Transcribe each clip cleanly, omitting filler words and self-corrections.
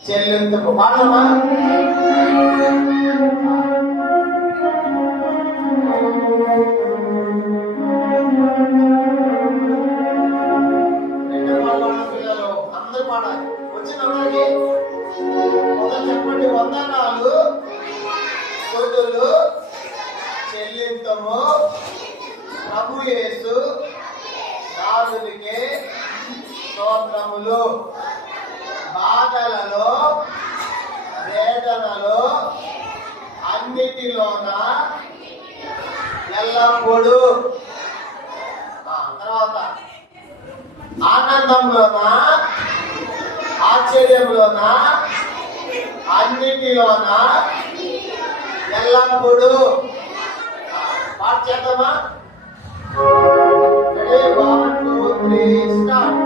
చెల్లింపు పాడమా పిల్లలు అందరూ పాడాలి. వచ్చిన మొదలు చెప్పండి. వందనాలు స్తుతులు చెల్లింతము ప్రభు యేసు రాజునికే స్తోత్రములు. బాధలలో వేదనలో అన్నిటిలోన ఎల్లప్పుడూ తర్వాత ఆనందంలోన ఆశ్చర్యంలోన అన్నిటిలోన ఎల్లప్పుడూ పాట చేద్దామా? 1 2 3 స్టార్ట్.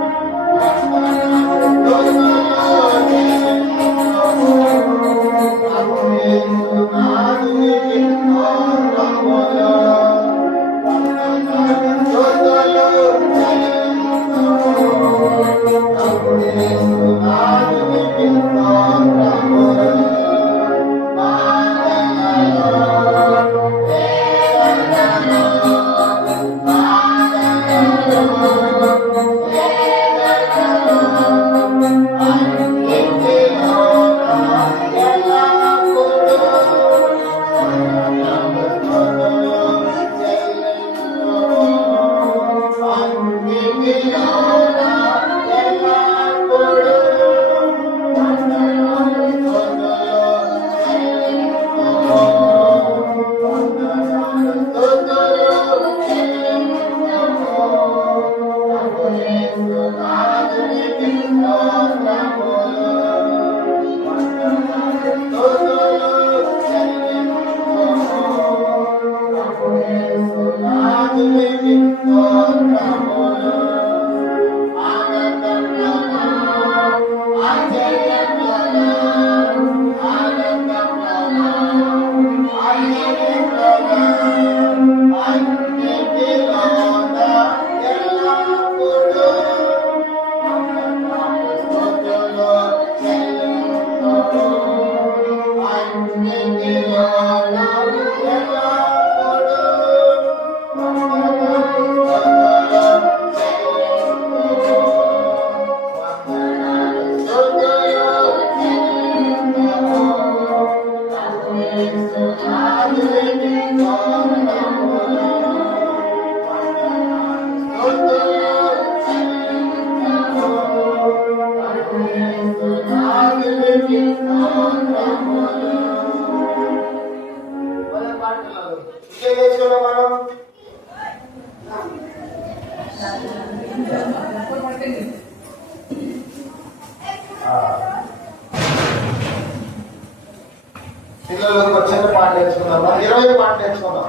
పిల్లలకు వచ్చిన పాట నేర్చుకుందాం. 20 పాట నేర్చుకుందాం.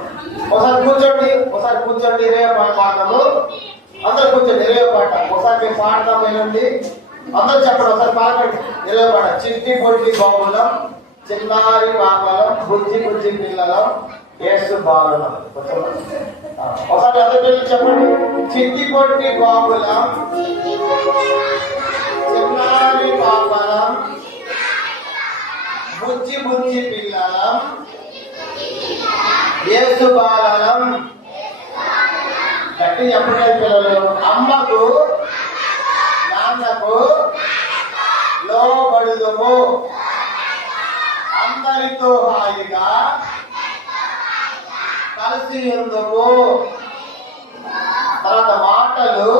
ఒకసారి కూర్చోండి, 20 పాడతాము. అందరు కూర్చోండి. 20 పాట ఒకసారి మేము పాడతాం. వినండి, అందరు చెప్పండి. ఒకసారి పాడండి. 20 పాట. చిట్టి పొట్టి బాబులం, చిన్నారి పాపలం, బుజ్జి బుజ్జి పిల్లలం, యేసు బాలులం. ఒకసారి అందరి పిల్లలు చెప్పండి. చిట్టి పొట్టి బాబులం, చిన్నారి పాపలం, బుజ్జి బుజ్జి పిల్లలం, యేసు బాలలం. గట్టి చెప్పండి పిల్లలు. అమ్మకు నాన్నకు లోబడుదుము, అందరితో హాయిగా కలిసి ఉందుము. తర్వాత మాటలు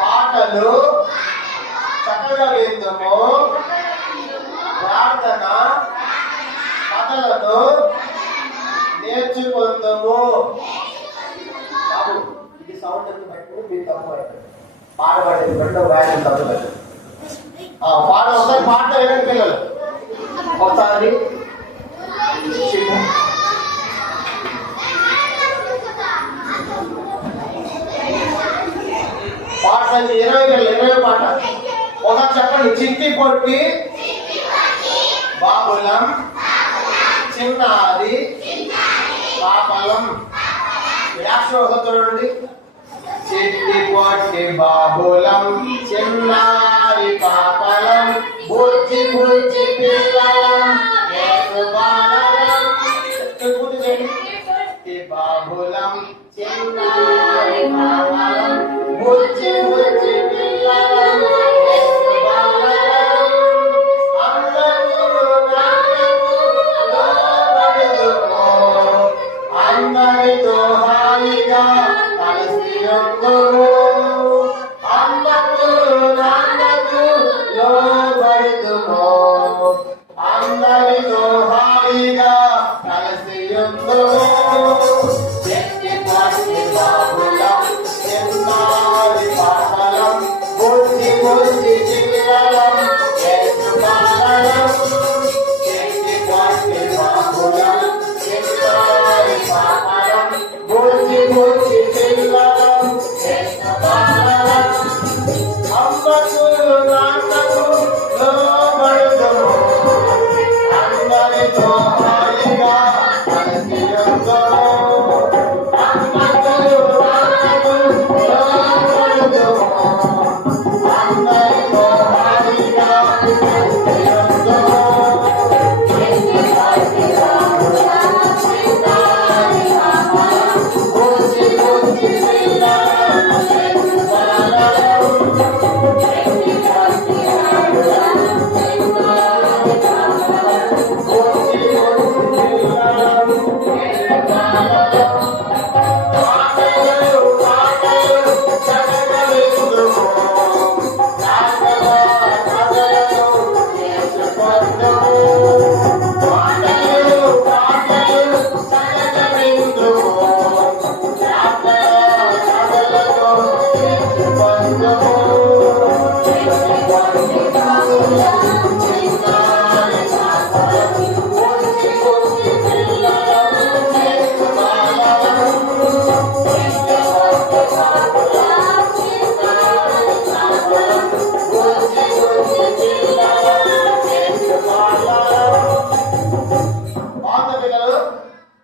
పాటలు చక్కగా విందుము, ప్రార్థన కథలను నేర్చుకుందాము. బాబు ఇది సౌండ్ ఎంత బట్టి మీరు తప్పు పాడబడేది రెండో వ్యాల్యూ తప్పు. పాట ఒకసారి పాట వినండి పిల్లలు. ఒకసారి పాట 20 పాట ఒకసారి చెప్పండి. చిట్టి పొట్టి బాబులం, చిన్నారి పాపలం. చూడండి. చిట్టి పొట్టి బాబులం, చిన్నారి పాపలం, బుజ్జి బుజ్జి పిల్లలం, యేసు బాలలం. చిట్టి బాబులం, చిన్నారి పాపలం, బుజ్జి బుజ్జి పిల్లలం, యేసు బాలలం. అందరితో హాయిగా కలిసి ఉందుము, అమ్మకు నాన్నకు లోబడుదుము, అందరితో హాయిగా కలిసి ఉందుము. చిట్టి పొట్టి బాబులం, చిన్నారి పాపలం, బుజ్జి బుజ్జి పిల్లలం, యేసు బాలలం. చిట్టి పొట్టి బాబులం, చిన్నారి పాపలం, బుజ్జి బుజ్జి పిల్లలం, యేసు బాలలం. అమ్మకు నాన్నకు లోబడుదుము, అందరితో హాయిగా కలిసి ఉందుము, అమ్మకు నాన్నకు లోబడుదుము, అందరితో హాయిగా కలిసి ఉందుము.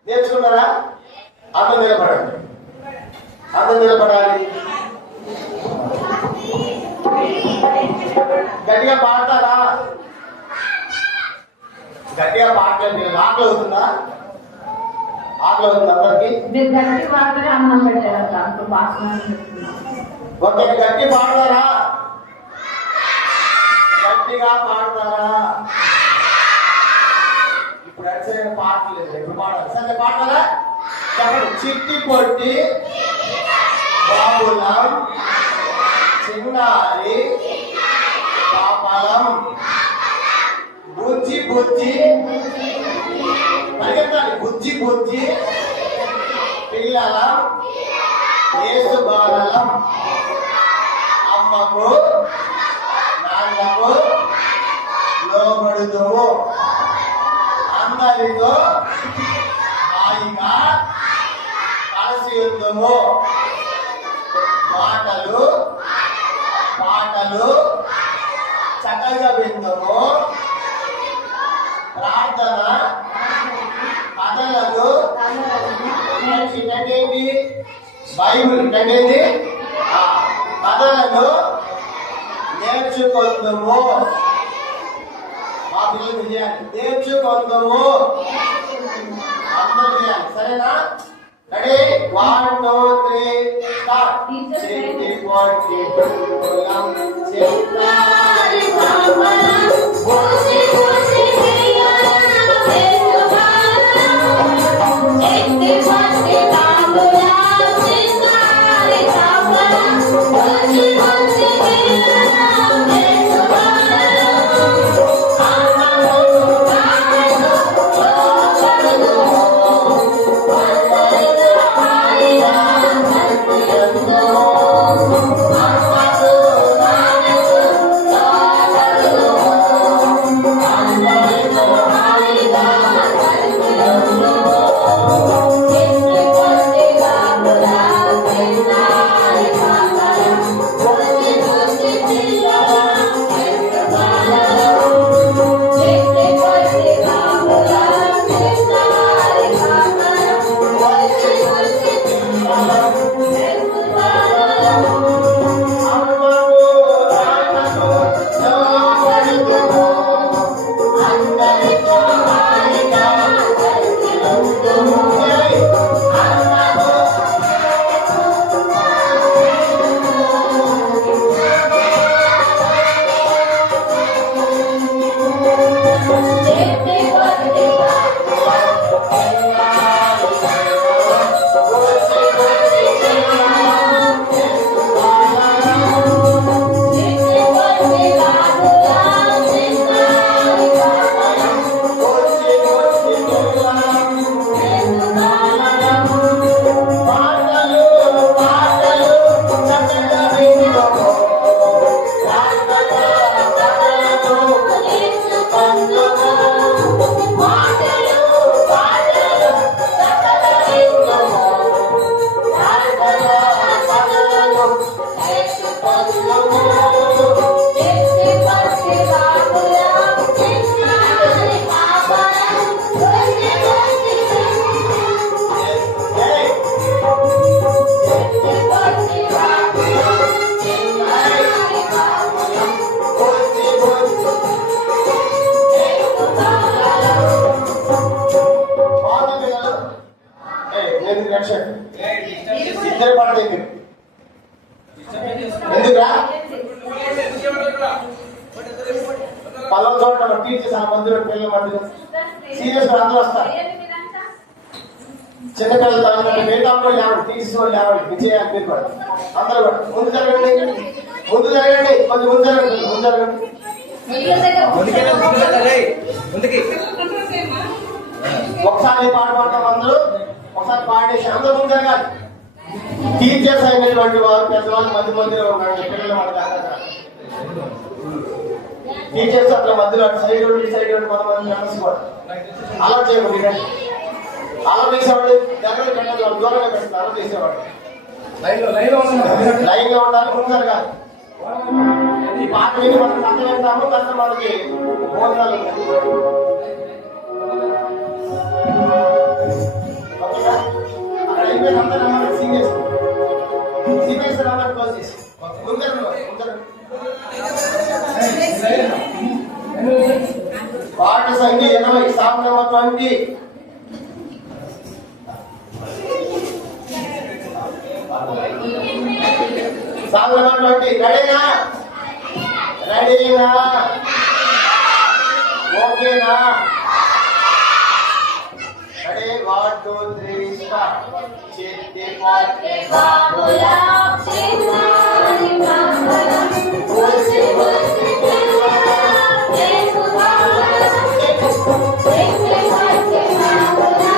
నేర్చుకున్నారా? అందరూ నిలబడండి. అందరూ నిలబడాలి. గట్టిగా పాడతారా? గట్టిగా పాడలేదు. మీరు ఆకలి అవుతుందా? ఆకలి అవుతుంది అందరికి? గట్టి పాడితే అన్నం పెట్టారు. ఒకటి గట్టి పాడతారా? గట్టిగా పాడతారా? ఇప్పుడు అడిసే పాటలు లేదు. ఎప్పుడు పాడాలి? సరే పాడతారా? చెప్పండి. చిట్టి పొట్టి బాబులం, చిన్నారి పాపలం, బుజ్జి బుజ్జి పరిగెత్తాలి. బుజ్జి బుజ్జి పిల్లలం, యేసు బాలలం అమ్మకు నాన్నకు లోబడుదువు. అందరితో హాయిగా కలిసి ఉందుము. పాటలు చక్కగా విందుము. ప్రార్థన కథలను ఇటండి బైబిల్ ఇటండి కథలను నేర్చుకుందుము. మా పిల్లలు చేయాలి, నేర్చుకుందుము. అందరూ చేయాలి, సరేనా? Ready 1 2 3 start. ఇద్దరు పాట దగ్గర ఎందుకురా పల్లవ చోట టీచర్స్ ఆ మందులో పిల్లల మధ్య సీరియస్ గా అందరూ వస్తారు. చిన్నపిల్లలు తాగినట్టు మిగతాలో లేవండి, టీచర్స్ వాళ్ళు లేవండి, విజయ మీరు కూడా అందరూ కూడా ముందు జరగండి, కొంచెం ముందు జరగండి. ఒకసారి పాట పాడతాం అందరూ, ఒకసారి పాడేసి అందరూ ముందు జరగాలి. టీచర్స్ అయినటువంటి వారు పెద్దవాళ్ళు మధ్యలో ఉన్నాడు, పిల్లల మధ్య టీచర్స్ అట్లా మధ్యలో అటు సైడ్ కొంతమంది మెంబర్స్ కూడా అలా చేయకూడదు. అలా చేసేవాళ్ళు దగ్గర పెట్టాలి, వాళ్ళు దూరంగా పెడతారు. అలా చేసేవాళ్ళు లైన్ లో ఉండాలి, ముందు జరగాలి. ఈ పాట మీద మనం కథ వెళ్తాము, కథ మనకి భోజనాలు అక్కడ వెళ్ళిపోయిన అందరూ మనకి సీనియర్స్ క్లోజ్ చేసి పాట సంఖ్య 80 సాంగ్ నెంబర్ 20. సాంగ్ నెంబర్ 20 రెడీనా ఓకేనా? Ready 1 2 3 start. చిట్టి పొట్టి బాబులా చిన్నారి మంగళం పుసి పుసి పిల్లలా యేసు బాలలం చిట్టి పొట్టి బాబులా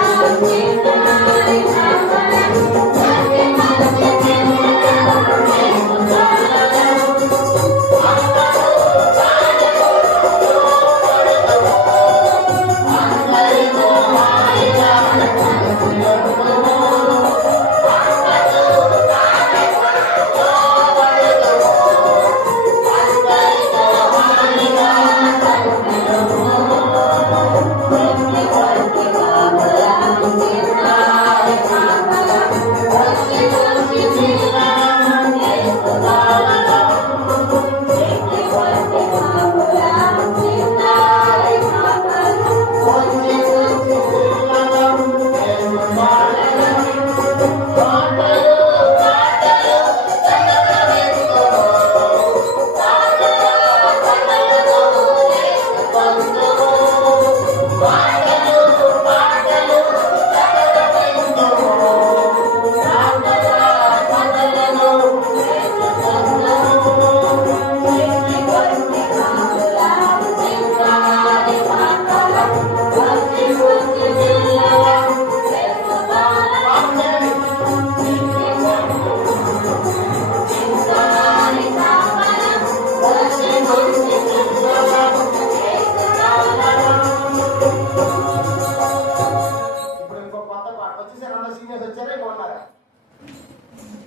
చిన్నారి మంగళం సత్య మంత్రి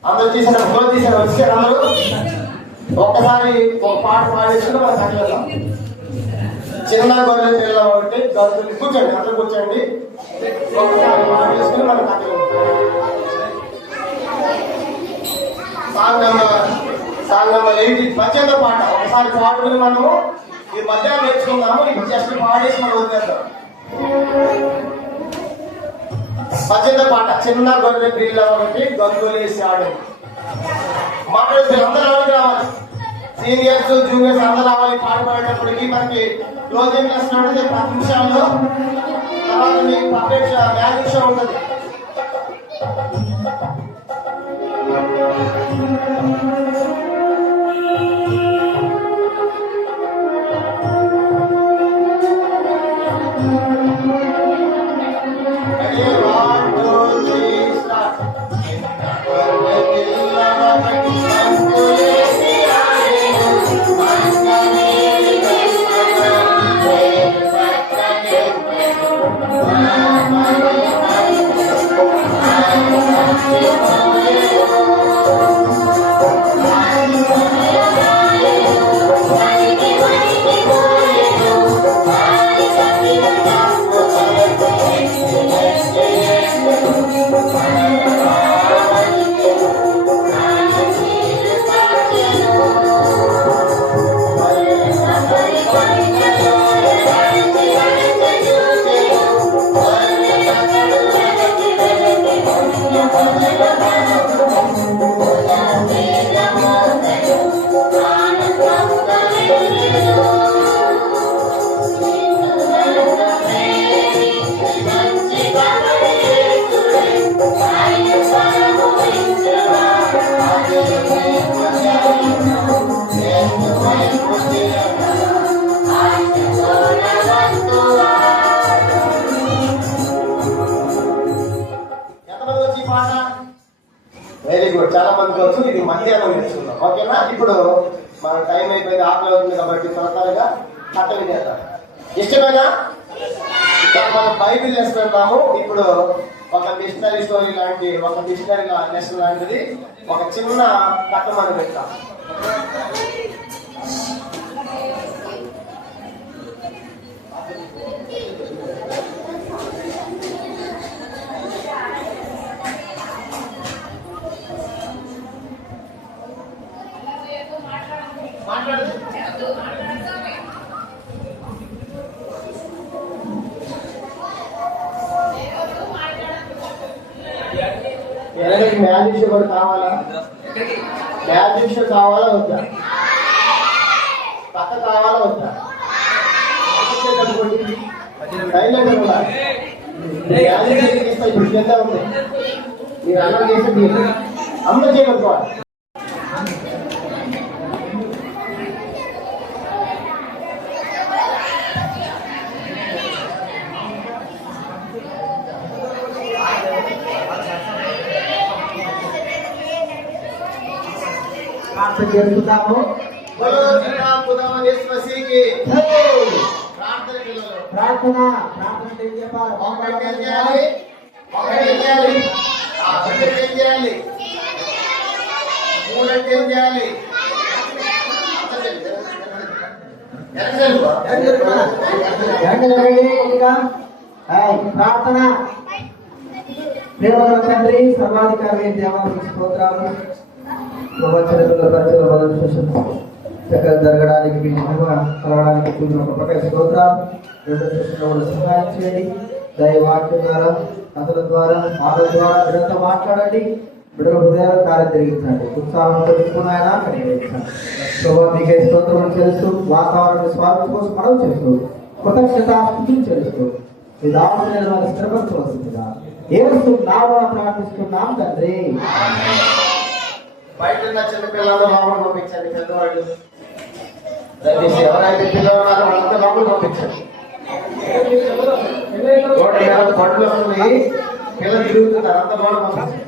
అందరూ తీసిన ఫోన్ తీసిన వచ్చి అందరూ ఒక్కసారి ఒక పాట పాడేసుకుని మనం కట్టేద్దాం. చిన్న గొర్రె పిల్ల ఒకటి గంతులు కూర్చోండి, అందరూ కూర్చోండి. ఒక్కసారి పాడేసుకుని మనం కట్టేద్దాం. సాంగ్ నెంబర్ 18 పద్యంతో పాట ఒకసారి పాడుకుని మనము ఈ మధ్యాహ్నం నేర్చుకుందాము. ఇప్పుడు జస్ట్ పాడేసి మనం వదిలేద్దాం. పద్యంతో పాట చిన్న గొర్రె పిల్ల ఒకటి గంతులేసి ఆడు. మాట్లాడుతూ అందరూ ఎవరికి రావాలి, సీనియర్స్ జూనియర్స్ అందరూ రావాలి. పాట పాడేటప్పటికి మనకి క్లోజింగ్ లెసన్ ఉంటుంది 10 నిమిషాల్లో. తర్వాత మీకు పర్ఫెక్ట్ మ్యాజిక్ షో ఉంటుంది. వెరీ గుడ్, చాలా మందికి వచ్చు. ఇది మధ్యాహ్నం నేర్చుకుందాం, ఓకేనా? ఇప్పుడు మన టైం అయిపోయింది, ఆకలి అవుతుంది కాబట్టి త్వరగా పట్ట వినేద్దాం. ఇష్టమేనా? ఇక్కడ మనం బైబిల్ నేర్చుకుంటాము. ఇప్పుడు ఒక మిషనరీ స్టోరీ లాంటి, ఒక మిషనరీ లెసన్ లాంటిది ఒక చిన్న కథ మనం పెట్టాం. ఎవరికి మ్యాజిక్ షో కూడా కావాలా? మ్యాజిక్ షో కావాలా వద్దా? పక్క కావాలా వద్దా? ఇప్పుడు కింద ఉంది, మీరు అన్నం చేసి అమ్మ చేయగలుగుతారు. జరుపుతాము. ప్రార్థన ప్రార్థన. దేవర తండ్రి, సర్వాధికారి దేవానికి స్తోత్రాలు. చక్కగా జరగడానికి కలవడానికి కూర్చున్న ఒక స్తోత్రాలు. 2 సెషన్లో కూడా సహాయం చేయండి. దైవాక్యం ద్వారా, కథల ద్వారా, ఆటల ద్వారా బిడ్డలతో మాట్లాడండి. బిడ్డల హృదయాలు కార్యం జరిగించండి. ఉత్సాహంతో నిపుణాయన కనిపించండి. మీకే స్తోత్రం చేస్తూ, వాతావరణాన్ని స్వాగతం కోసం మనవి చేస్తూ, కృతజ్ఞతాస్తుతులు చేస్తూ మీ దాసులను వారి స్థిరపరచవలసిందిగా యేసు నామమున ప్రార్థిస్తున్నాం తండ్రి. బయట ఉన్న చిన్న పిల్లలు లోపల పంపించండి. పెద్దవాళ్ళు దయచేసి ఎవరైతే పిల్లలు ఉన్నారో వాళ్ళతో లోపల పంపించండి. పండ్లు వస్తుంది, పిల్లలు తిరుగుతున్నారు, అంత లోపల పంపించండి.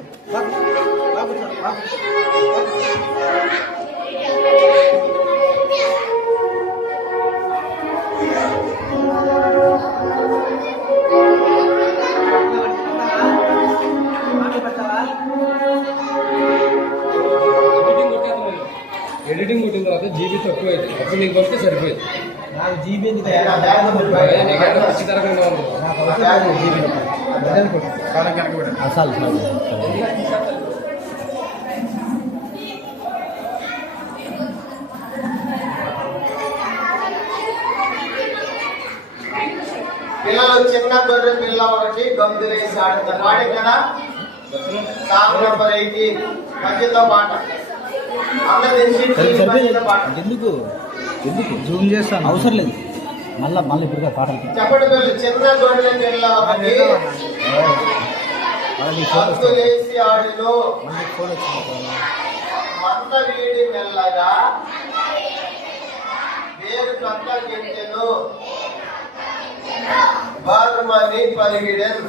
ఎడిటింగ్ కొట్టిన తర్వాత జీబీ తక్కువ అయితే అప్పుడు నీకు వస్తే సరిపోయింది. నాకు జీబీ ఎందుకు నీకు ఎంత ఖచ్చితంగా ఉంది. జీబీ అసలు పిల్లలు చిన్న గొర్రె పిల్ల ఒకటి గొంతులేసి ఆడుతారు. వాడే కదా సాంగ్ నంబర్ 18 మధ్యలో పాట. ఎందుకు ఎందుకు జూమ్ చేస్తాను అవసరం లేదు. మళ్ళీ ఇప్పుడు పాటలు చెప్పండి పిల్లలు, చిన్న గొర్రె పిల్ల ఒకటి గొంతులేసి ఆడును, మంద వీడి మెల్లగా వేరు కక్క గింజను బారుమని పరిగిడెన్,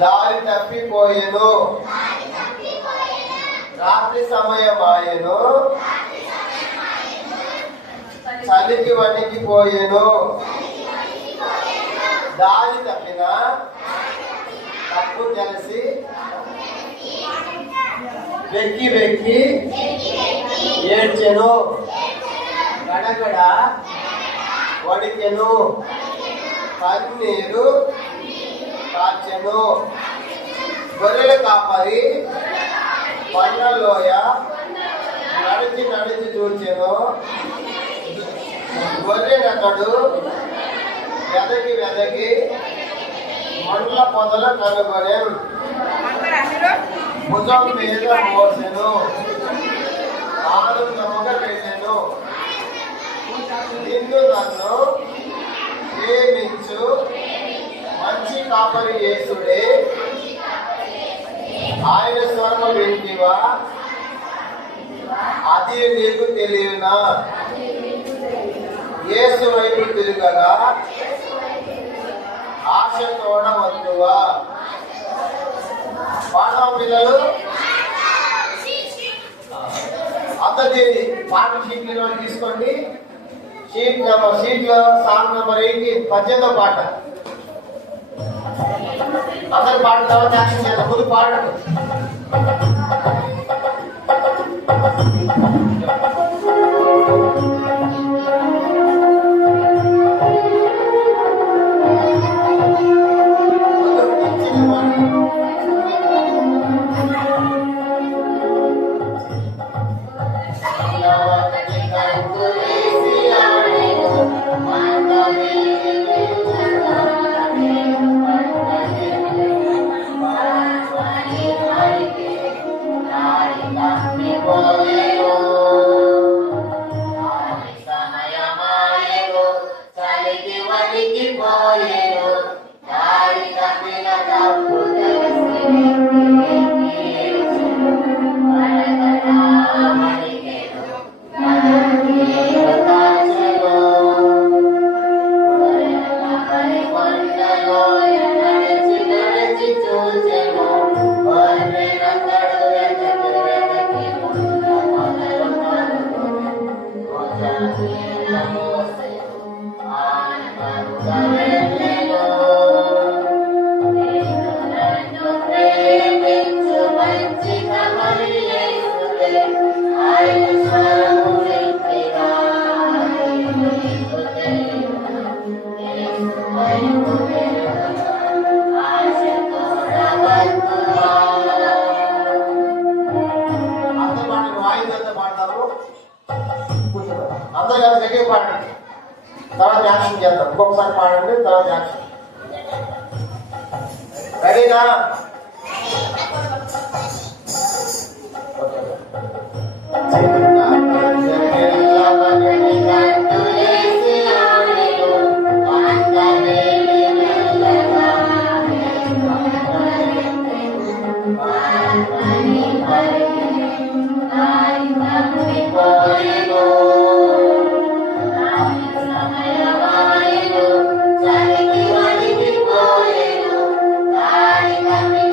దారి తప్పిపోయెను, రాత్రి సమయమాయెను, చలికి వణికిపోయెను, దారి తప్పిన తప్పు తెలిసి వెక్కి వెక్కి ఏడ్చెను, గడగడ వడికెను, కన్నీరు కాచెను, గొర్రెల కాపరి పండ్లలోయ నడిచి నడిచి చూచెను, గొర్రెనతడు వెదకి వెదకి మండ్ల పొదల కనుగొనెను, భుజం మీద మోసెను, ఆనందముగా వెళ్ళెను, నిన్ను నన్ను ప్రేమించు మంచి కాపరి యేసుడే, ఆయన స్వరము వింటివా, అది నీకు తెలియనా, యేసు వైపు తిరగగా ఆశ తోడవద్దువా. పాఠం పిల్లలు అంత దీని పాట షీట్లో తీసుకోండి. షీట్లో సాంగ్ నెంబర్ 18 18వ పాట. అందరు పాట తర్వాత యాక్షన్ చేద్దాం. ముందు పాడండి. అందరూ కలిసి గట్టిగా పాడండి. తర్వాత యాక్షన్ చేద్దాం. ఇంకొకసారి పాడండి, తర్వాత యాక్షన్. రెడీనా? Bye.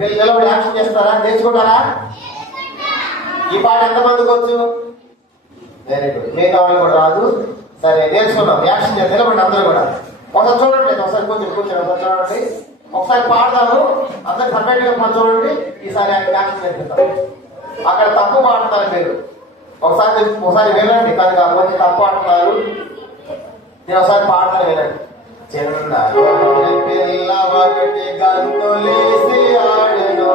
నిలబడి యాక్షన్ చేస్తారా? నేర్చుకుంటారా? ఈ పాట ఎంతమందికి వచ్చు? Very good. మిగతా వాళ్ళు కూడా రాదు. సరే నేర్చుకున్నాం. యాక్షన్ చేసి నిలబడి అందరూ కూడా ఒకసారి చూడండి. ఒకసారి కూర్చొని ఒకసారి చూడండి. ఒకసారి పాడతాను, అందరు పర్ఫెక్ట్ గా పని చూడండి. ఈసారి ఆయన యాక్షన్ చేపిస్తాం. అక్కడ తప్పు పాడుతున్నారు మీరు. ఒకసారి వినండి. కనుక కొంచెం తప్పు ఆడుతున్నారు. నేను ఒకసారి పాడతాను, వినండి. చిన్న పిల్ల ఒకటి గంతులేసి ఆడెను,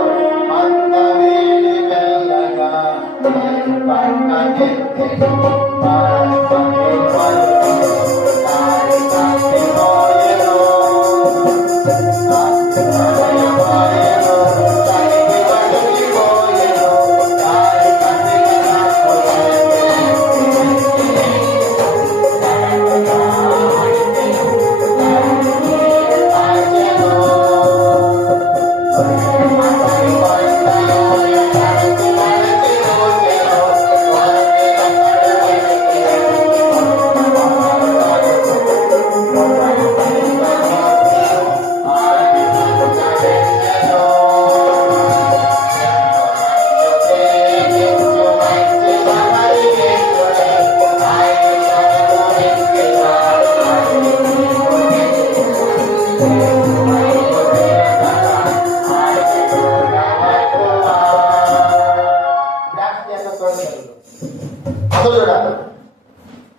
అంత వేడి మెల్లగా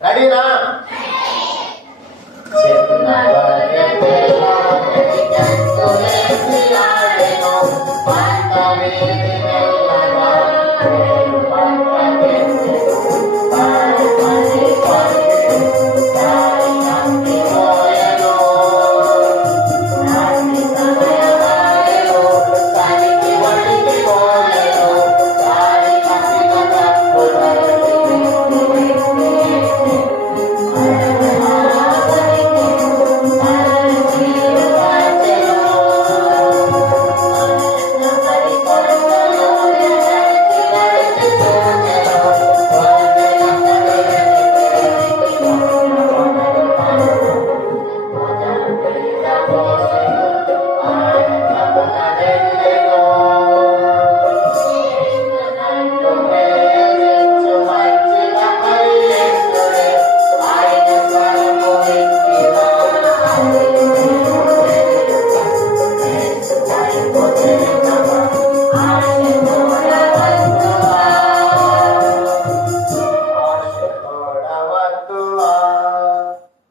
రెడీనా?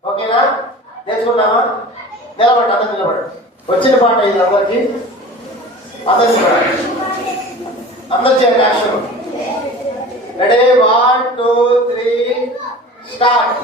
ఓకేనా? నేర్చుకున్నామా? నిలబడి అందరు నిలబడి. వచ్చిన పాట ఇది అందరికి. అందరు నిలబడాలి. అందరు చేయండి యాక్షన్. రెడీ? 1 2 3 స్టార్ట్.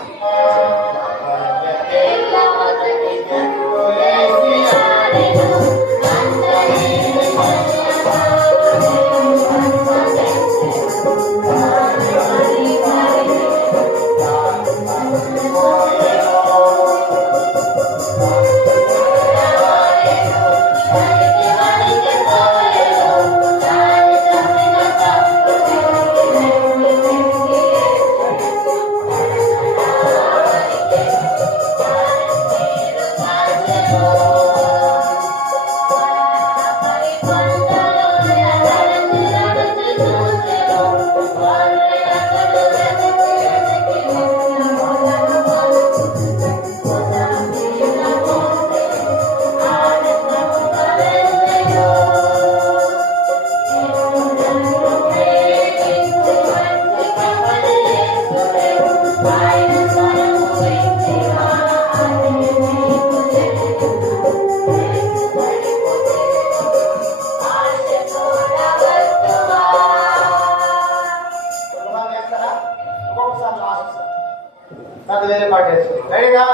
వేరే పాట వేసుకోండి. రెడీనా?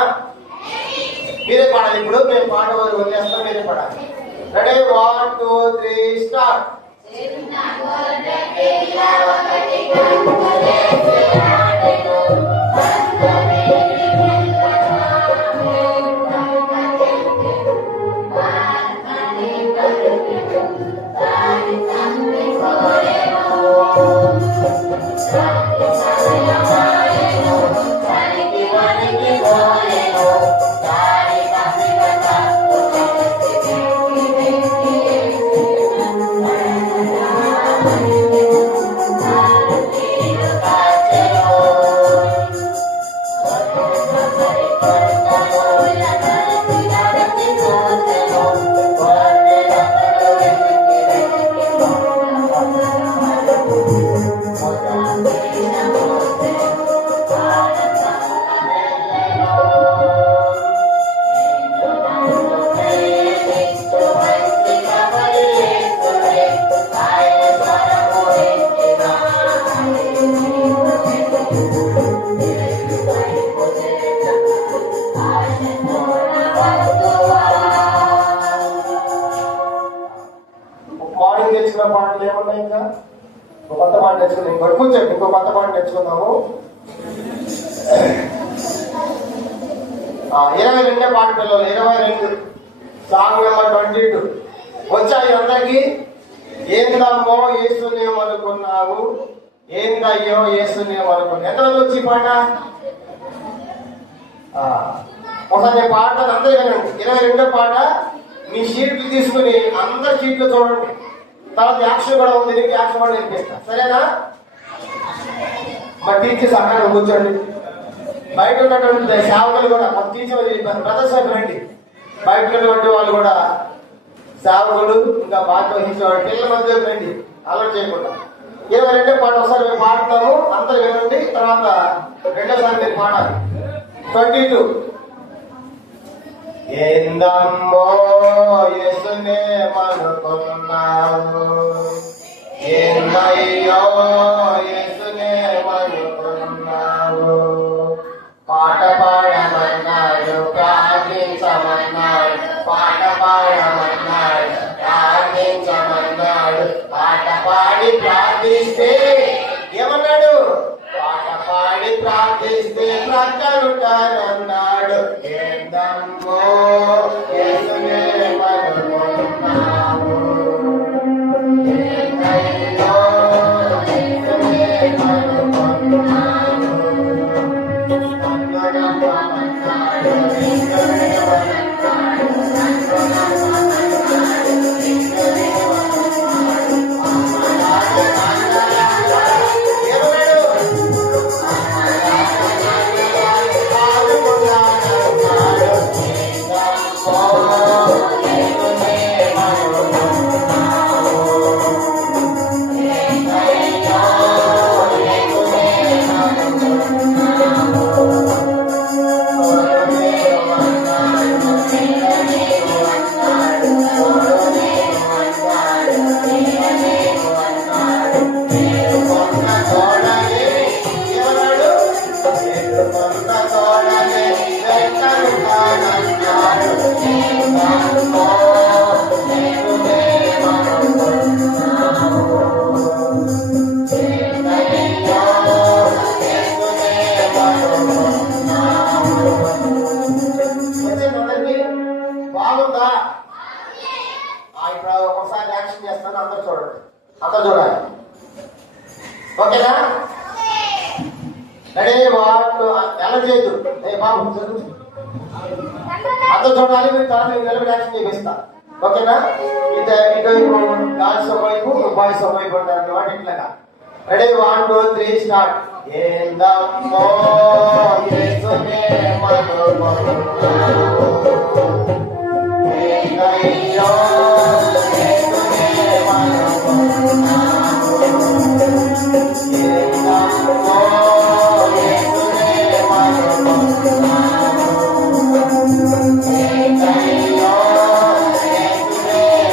మీరే పాడాలి. ఇప్పుడు మేము పాట వదిలేస్తాం, మీరే పాడాలి. రెడీ? 1 2 3 స్టార్ట్. పాటలు ఏమున్నాయి ఇంకా? ఒక కొత్త పాట నేర్చుకుందాం. ఇంకోటి కూర్చోండి, ఇంకో కొత్త పాట నేర్చుకుందాము. 22 పాట పిల్లలు, 22 సాంగ్ నెంబర్ 22 వచ్చాయి అందరికి. ఏందమ్మో యేసునేమనుకున్నావు, ఏందయ్యో యేసునేమనుకున్నావు. ఎంతమంది వచ్చి పాట? ఒకసారి నేను పాడతాను, అందరూ వినండి. 22 పాట మీ షీట్లు తీసుకుని అందరు షీట్లు చూడండి. తర్వాత యాక్షన్ కూడా ఉంది, నీకు యాక్షన్ కూడా నేర్పిస్తా, సరేనా? మా టీచర్స్ అక్కడ కూర్చోండి. బయట ఉన్నటువంటి సేవకులు కూడా మా టీచర్ బ్రదర్స్ రండి. బయట ఉన్నటువంటి వాళ్ళు కూడా సేవకులు ఇంకా బాగా వహించేవాడు పిల్లల మధ్య రండి, అలర్ట్ చేయకుండా. 22 పాట ఒకసారి మేము పాడుతాము, అందరు వినండి. తర్వాత రెండోసారి మీరు పాడాలి. 22 ఏందమ్మో యేసునేమనుకున్నావు, ఏందయ్యో యేసునేమనుకున్నావు. పాట పాడమన్నాడు, ప్రార్థించమన్నాడు, పాట పాడమన్నాడు, ప్రార్థించమన్నాడు. పాట పాడి ప్రార్థిస్తే ఏమన్నాడు? పాట పాడి ప్రార్థిస్తే ప్రక్కలుంటానన్నాడు. ఏందమ్మో యేసునేమనుకున్నావు, ఏందయ్యో యేసునేమనుకున్నావు. బాగుందా? ఇప్పుడు ఒకసారి యాక్షన్ చేస్తాను, అందరు చూడండి, అందరు చూడాలి. ఓకేనా? రెడీ? వాళ్ళు ఎలా చేయదు బాబు, అందరు చూడాలి. మీరు తర్వాత నిలబడి యాక్షన్ చేపిస్తా, ఓకేనా? ఇటువైపు గర్ల్స్ వైపు, బాయ్స్ వైపు ఉంటారు అన్నమాట. ఇట్లాగా రెడీ? 1 2 3 స్టార్ట్. ఏందమ్మో యేసునేమనుకున్నావు, ఏందయ్యో యేసునేమనుకున్నావు. ఏందమ్మో యేసునేమనుకున్నావు, ఏందయ్యో యేసునేమనుకున్నావు.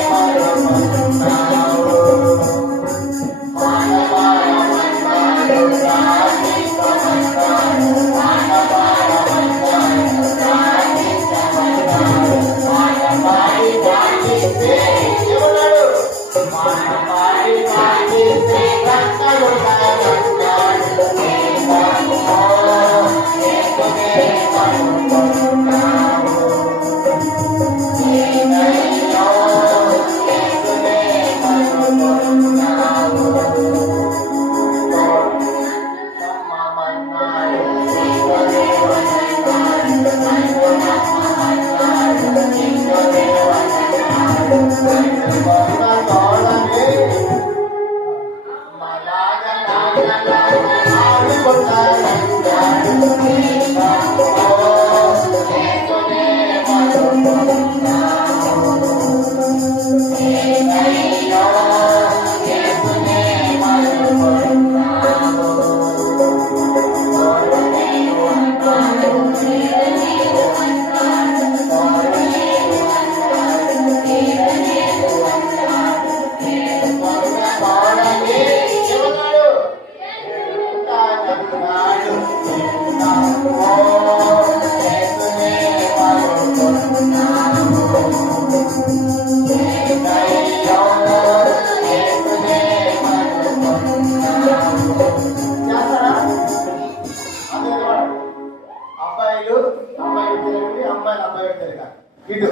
అమ్మాయి తిరగండి, అమ్మాయిలు అబ్బాయి తిరగాలి. ఇటు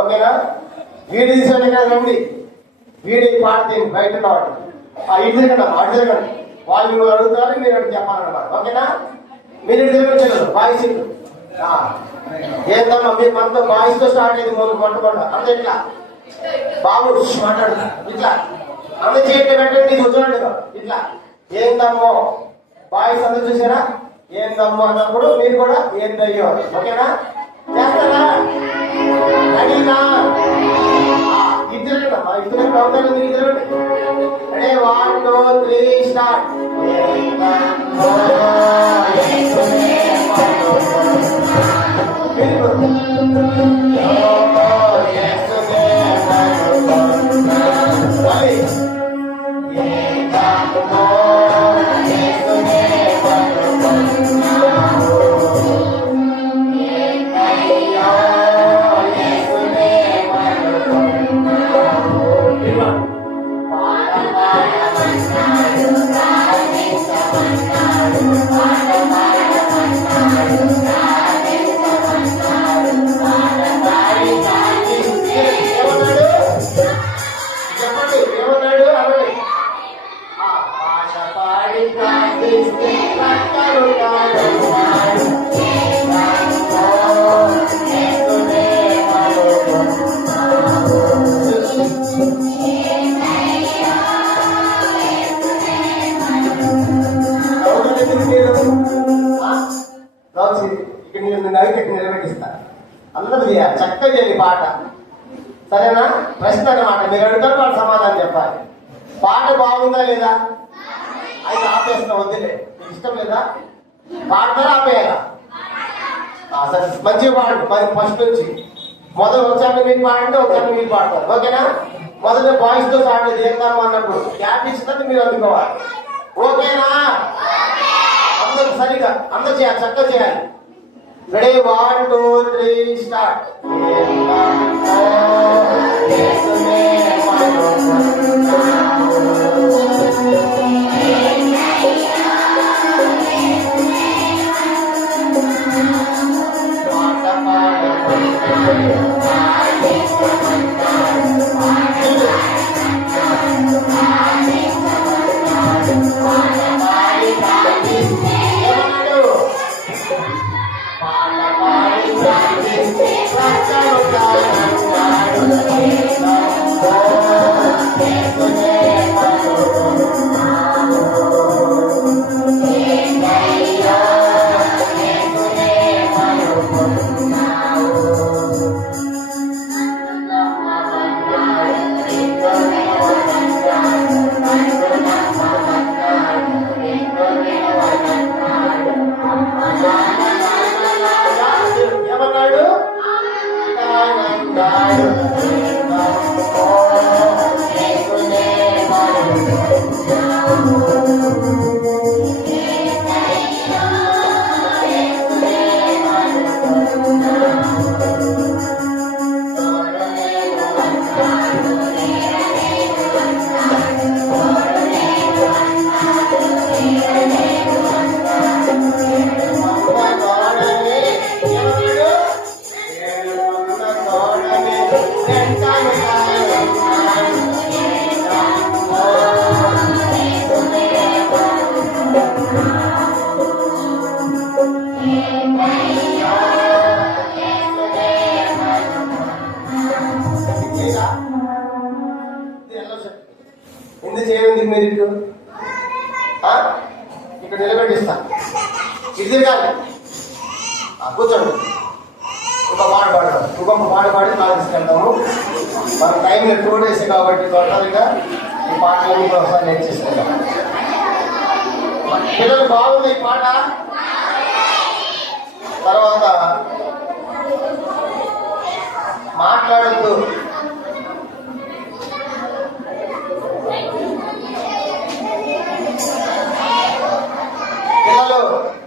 ఓకేనా? వీడి తీసుకొని ఇక్కడ రండి. వీడి పాట తీయండి బయట కావాలి. ఇటు తిరగండి, అటు తిరగండి. వాళ్ళు మీరు అడుగుతారు, మీరు అడిగి చెప్పాలన్నమాట. ఓకేనా? మీరు ఇటు తిరగండి బాయ్స్. ఏంటమ్మా మీరు మనతో బాయ్స్ తో స్టార్ట్ అయింది మొదలు కొట్టకుండా అంత ఇట్లా బాబు మాట్లాడు ఇట్లా అంత చేయట్లే పెట్టండి. చూడండి ఇట్లా ఏందమ్మో బాయ్స్ అందరూ చూసారా? ఏందమ్మో అన్నప్పుడు మీరు కూడా ఏందయ్యో. ఓకేనా? చేస్తారా? అడిగినా ఇద్దరు అవుతారు. మీరు ఇద్దరు అంటే 1 2 3 స్టార్ట్. నిలబెట్టిస్తా అందరూ చేయాలి. చక్కగా చేయాలి పాట. సరేనా? ప్రశ్న అన్నమాట. మీరు అడుగుతారు, వాళ్ళు సమాధానం చెప్పాలి. పాట బాగుందా లేదా? అయితే ఆపేస్తున్నా, వద్దులే. మీకు ఇష్టం లేదా? పాడతారా ఆపేయాలా? సరే మంచిగా పాడండి. ఫస్ట్ నుంచి మొదలు ఒకసారి మీరు పాడండి, ఒకసారి మీరు పాడతారు. ఓకేనా? మొదట బాయ్స్ తో స్టార్ట్ చేద్దాం అన్నప్పుడు క్యాప్ ఇచ్చినట్టు మీరు అందుకోవాలి. ఓకేనా? అందరూ సరిగా అందరూ చేయాలి, చక్కగా చేయాలి. Ready 1 2 3 start. ఎందుకు చేయండి మీరు ఇక్కడ నిలబెట్టిస్తా. ఇది కాదు, కూర్చోండి. ఇంకొక పాట పాడి కాలు తీసుకెళ్తాము. మన టైం 2 days కాబట్టి తొందరగా ఈ పాటలన్నీ ఒకసారి నేర్చేసుకుంటాం. పిల్లలు బాగుంది ఈ పాట. తర్వాత మాట్లాడద్దు. పిల్లలు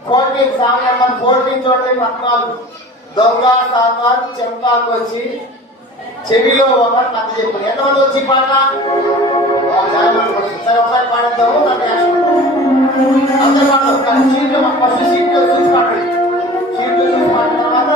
14 సాంగ్ నెంబర్ 14 చూడండి. 14 దొంగ సామాన్ చెంపాకు వచ్చి చెవిలో ఒక కథ చెప్పు. ఎంతమంది వచ్చి పాట? సరే ఒకసారి పాడేద్దాము. అందరూ పాడదు. షీట్లో ఫస్ట్ షీట్లో చూసి పాడండి. షీట్లో చూసి పాడిన తర్వాత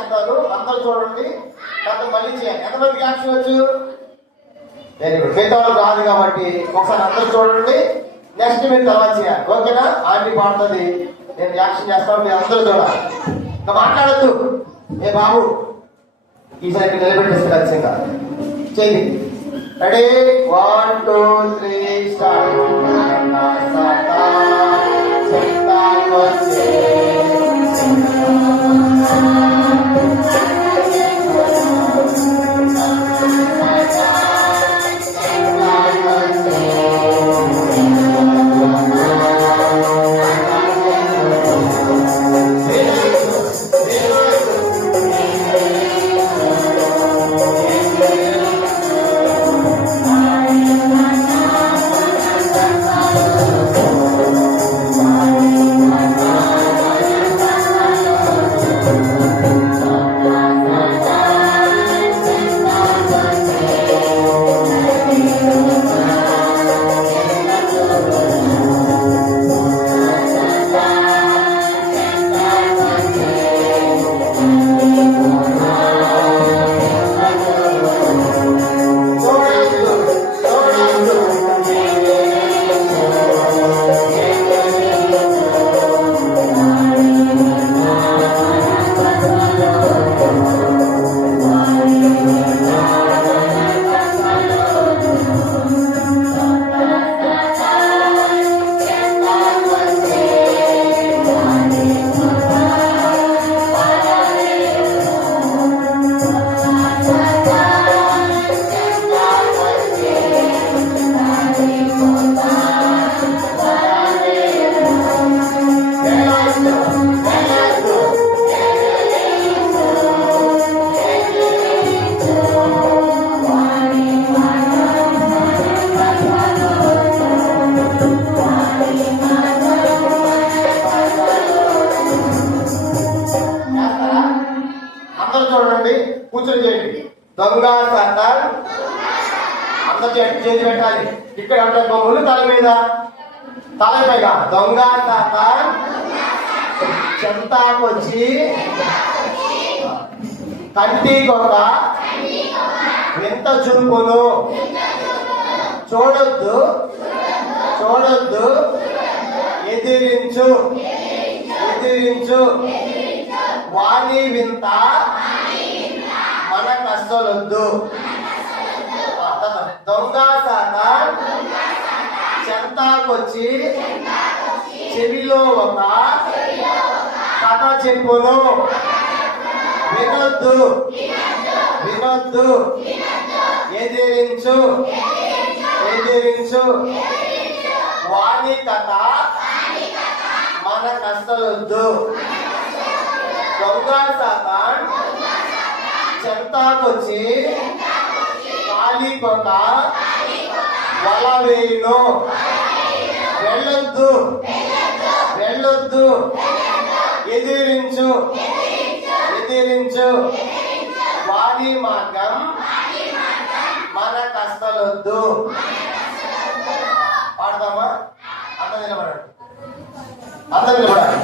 చేస్తారు. అందరూ చూడండి. తర్వాత మళ్ళీ చేయాలి. ఎంతమందికి యాక్షన్ వచ్చు? Very good. మిగతా వాళ్ళు రాదు కాబట్టి ఒకసారి అందరూ చూడండి. నెక్స్ట్ మీరు తర్వాత చేయాలి. ఓకేనా? ఆంటీ పాడుతుంది, నేను యాక్షన్ చేస్తాను, మీరు అందరూ చూడాలి. ఇంకా మాట్లాడద్దు. ఏ బాబు ఈసారి నిలబెట్టేస్తే ఖచ్చితంగా చేయండి. రెడీ? 1 2 3 స్టార్ట్. చూడండి, కూర్చొని చేయండి. దొంగ సాతాన్ అందరూ చేతి పెట్టాలి. ఇక్కడ అంటే బొమ్మలు తల మీద, తలపైగా దొంగ సాతాన్ చెంతాకొచ్చి కంటి కొక వింత చూపును చూడొద్దు చూడొద్దు ఎదిరించు ఎదిరించు వాణి వింత మన కష్టలొద్దు. దొంగ సాతాన్ చెంతాకొచ్చి చెవిలో ఒక కథ చెప్పును వినొద్దు వినొద్దు ఎదిరించు ఎదిరించు వాణి కథ మన కష్టలొద్దు. దొంగ సాతాన్ చెంతాకొచ్చి కాలికొక వల వేయును. వెళ్ళొద్దు వెళ్ళొద్దు ఎదిరించు ఎదిరించు వాణి మార్గం మన కష్టలొద్దు. పాడదామా? అందరూ నిలబడండి, అందరూ నిలబడాలి,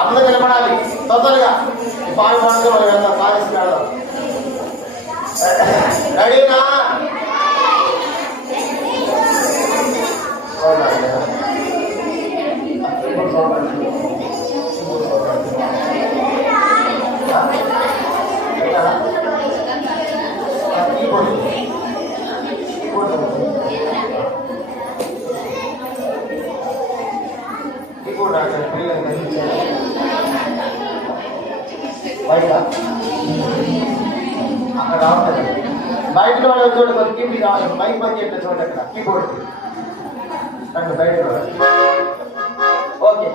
అందరూ నిలబడాలి తొందరగా. పాడు పాడుతూ మనం వెళ్దాం, కాలేజీకి వెళ్దాం. రెడీనా? బయట అక్కడ రావట్లేదు. బయట వాళ్ళు చూడండి, కొంచెం కీబోర్డ్ కావాలి. బైక్ పని చేయట్లేదు చూడండి, అక్కడ కీబోర్డ్ అంటే బయట ఓకే.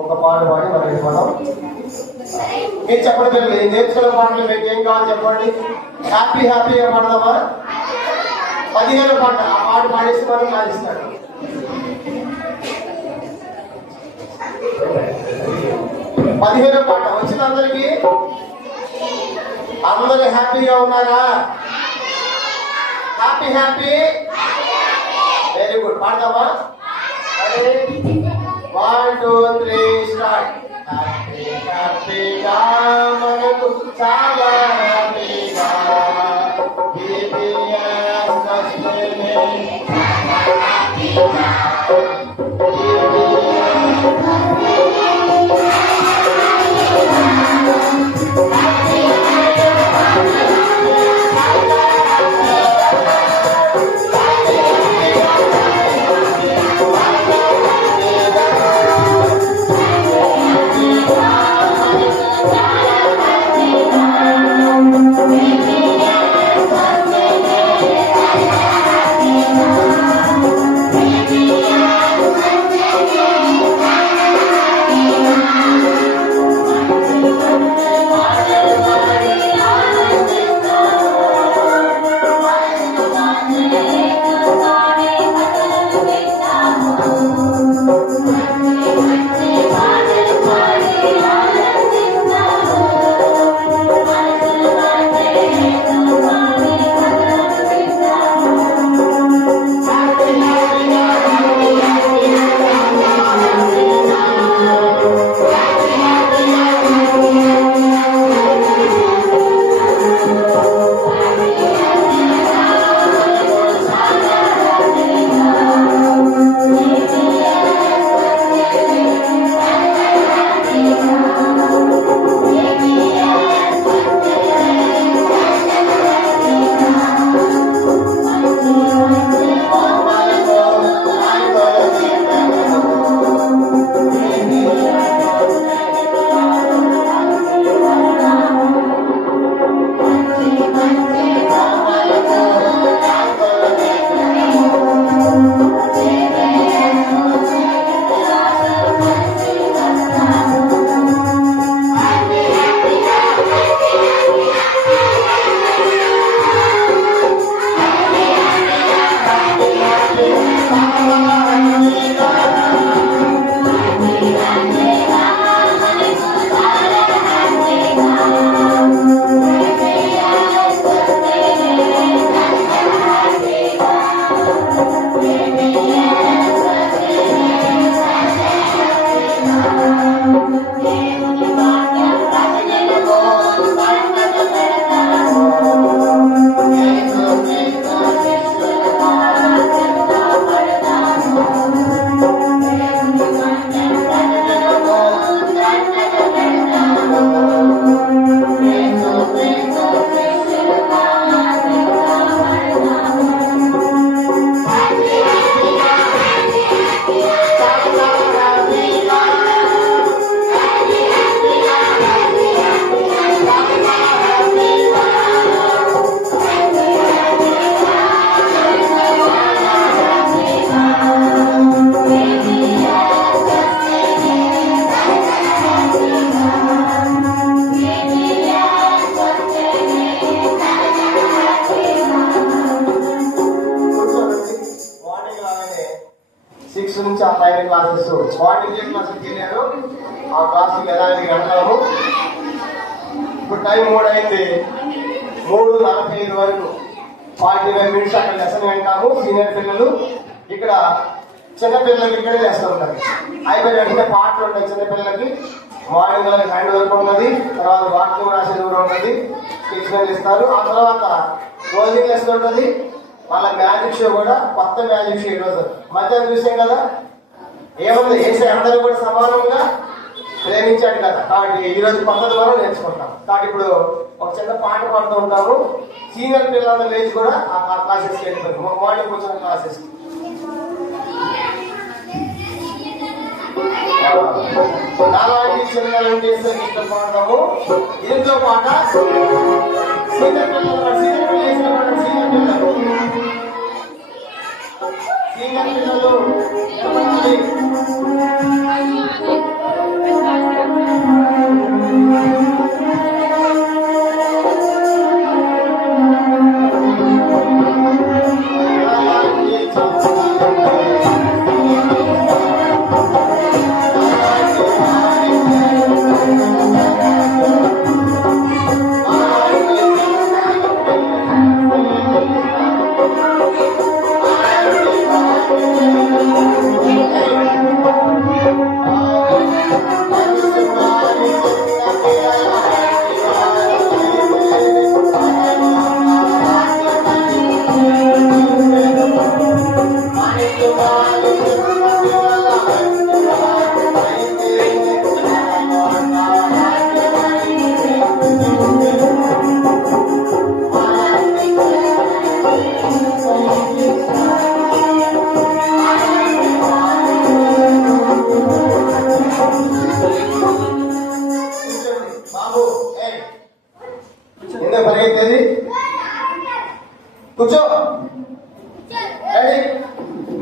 ఒక పాట పాడి మనం వెళ్ళిపోతాం. మీరు చెప్పండి పిల్లలు, నేర్చుకున్న పాటలు మీకు ఏం కావాలి చెప్పండి. హ్యాపీ హ్యాపీగా పాడదామా? 15 పాట, ఆ పాట పాడేసి మనం పాడిస్తాడు. పదిహేను పాట వచ్చిన అందరికి అందరూ హ్యాపీగా ఉన్నారా? Happy happy, very good. పాడదామా? 1 2 3 స్టార్ట్. హ్యాపీ హ్యాపీగా మనకు చాలా హ్యాపీగా 6 నుంచి ఆ పైన క్లాసెస్ మార్నింగ్ క్లాసెస్ వెళ్ళారు. ఆ క్లాస్కి ఎలాంటి వెళ్తాము. ఇప్పుడు టైం 3 అయింది. 3:45 వరకు 45 మినిట్స్ అక్కడ లెసన్ వింటాము. సీనియర్ పిల్లలు ఇక్కడ, చిన్న పిల్లలకి ఇక్కడే లెసన్ ఉంటుంది. అయిపోయిన వెంటనే పాటలు ఉంటాయి చిన్నపిల్లలకి. మార్నింగ్ హ్యాండ్ వర్క్ ఉన్నది, తర్వాత వాక్యం రాసేది కూడా ఉంటుంది, ఎక్స్ప్లెయిన్ చేస్తారు. ఆ తర్వాత క్లోజింగ్ లెసన్ ఉంటుంది. వాళ్ళ మ్యాజిక్ షో కూడా, కొత్త మ్యాజిక్ షో ఈరోజు మధ్యాహ్నం చూసాం కదా. ఏముంది, వేసే అందరూ కూడా సమానంగా ప్రేమించాడు కదా. కాబట్టి ఈరోజు కొత్తది మనం నేర్చుకుంటాం. కాబట్టి ఇప్పుడు ఒక చిన్న పాట పాడుతూ ఉంటాము. సీనియర్ పిల్లల లేచి కూడా ఆ క్లాసెస్కి వెళ్ళిపోతాం. మార్నింగ్ వచ్చిన క్లాసెస్ అలాంటి చిన్న చేస్తే ఇష్టం పాడతాము. దీంట్లో పాట సీనియర్ పిల్లలు పరిగెత్తేది కూర్చో. రెడీ?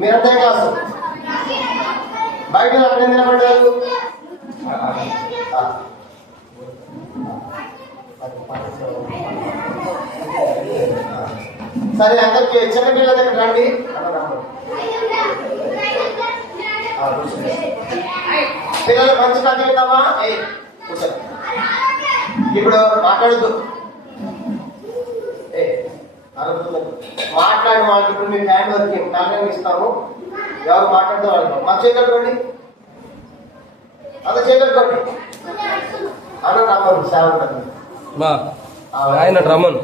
మీరంతా క్లాసు బయట అక్కడ నిలబడ్డారు. సరే, అందరికి చిన్న పిల్లల దగ్గర రండి. పిల్లలు మంచి కథలుతామా? కూర్చోండి. ఇప్పుడు మాట్లాడద్దు. మాట్లాడి వాళ్ళకి ఇప్పుడు మేము హ్యాండ్ వర్కింగ్ కారణం ఇస్తాము. ఎవరు మాట్లాడుతూ వాళ్ళు మా చేయగలుగుకోండి, అంత చేయగలుగుకోండి. అన్న రమ్మను సేవ ఉంటుంది. ఆయన రమ్మను.